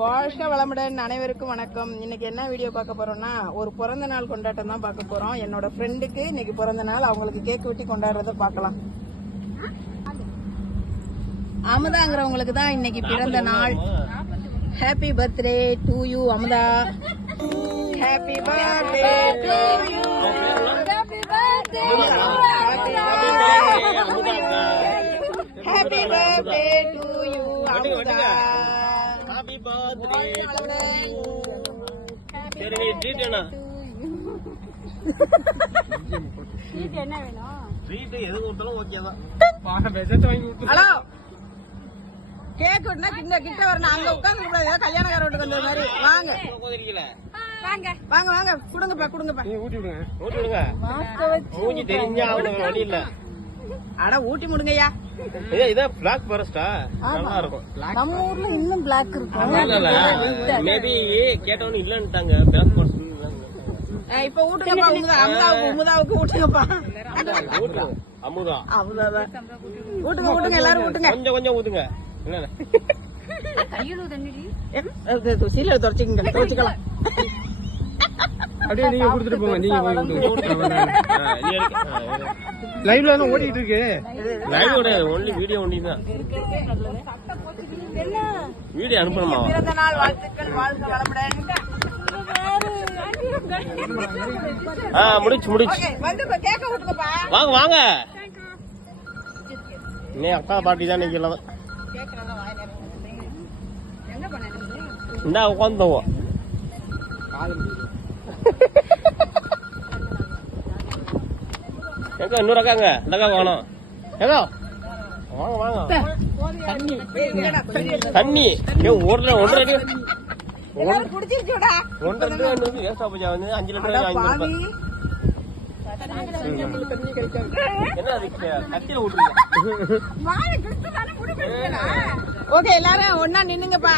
வாழ்க வளமுடன். அனைவருக்கும் வணக்கம். இன்னைக்கு என்ன வீடியோ பார்க்க போறோம்னா, ஒரு பிறந்த நாள் கொண்டாட்டம் தான் பார்க்க போறோம். என்னோட ஃப்ரெண்டுக்கு இன்னைக்கு பிறந்த நாள். அவங்களுக்கு கேக் வெட்டி கொண்டாடுறத பார்க்கலாம். அமுதாங்கிறவங்களுக்கு தான் இன்னைக்கு பிறந்த நாள். Happy birthday to you Amudha. Happy birthday to you. Happy birthday happy birthday to you Amudha. Happy birthday. சரி ட்ரீட் என்ன? ட்ரீட் என்ன வேணும்? ட்ரீட் எது கொடுத்தாலும் ஓகே தான். ஹலோ, கேக் வெட்டினா கிட்ட வரணும். அங்க உட்கார்ந்து கூடாது. கல்யாணக்கார வீட்டுக்கு வந்த மாதிரி. வாங்க வாங்க வாங்க வாங்க. கொடுங்கப்பா கொடுங்கப்பா. ஊட்டி விடுங்க. மூஞ்சி தெரிஞ்சா அவனுக்கு வழி இல்ல. அட ஊட்டி முடுங்கய்யா. இதான் பிளாக் ஃபாரஸ்டா? நல்லா இருக்கும். நம்ம ஊர்ல இன்னும் பிளாக் இருக்கும். மேபி கேட்டவனு இல்லன்னுட்டாங்க. பிளாக் ஃபாரஸ்ட் இப்ப ஊட்டுங்கப்பா. அமுதாவுக்கு ஊட்டுங்கப்பா. அமுதா அமுதாதான். ஊட்டுங்க ஊட்டுங்க, எல்லாரும் ஊட்டுங்க. கொஞ்சம் ஊத்துங்க. கையில தண்ணி சீல துடைச்சிக்கலாம். அப்படியே நீங்க கொடுத்துட்டு போங்க. நீங்க லைவ்ல தான் ஓடிட்டு இருக்கு. லைவோட ஒன்லி வீடியோ ஒன்லி தான். வீடியோ அனுப்பணுமா? பிறந்த நாள் வாழ்த்துக்கள். வாழ்க வளமுடன். முடிச்சு வந்து கேக்க ஊட்டுங்கப்பா. வாங்க வாங்க. நீ அக்கா பாட்டி தான் நிக்கலாம். இந்தா உட்காந்துவோம். எங்க இன்னொரு அக்காங்க இந்த அக்கா வேணும். ஏதோ வாங்க வாங்க. தண்ணி ஒன்றரை குடிச்சிருச்சுடா. 1.5 வேஸ்டா போச்சா? வந்து 5 லிட்டர் வாங்கி என்ன அதுக்கு கத்தியில விட்டுருங்க. ஓகே, எல்லாரும் ஒன்னா நின்னுங்கப்பா.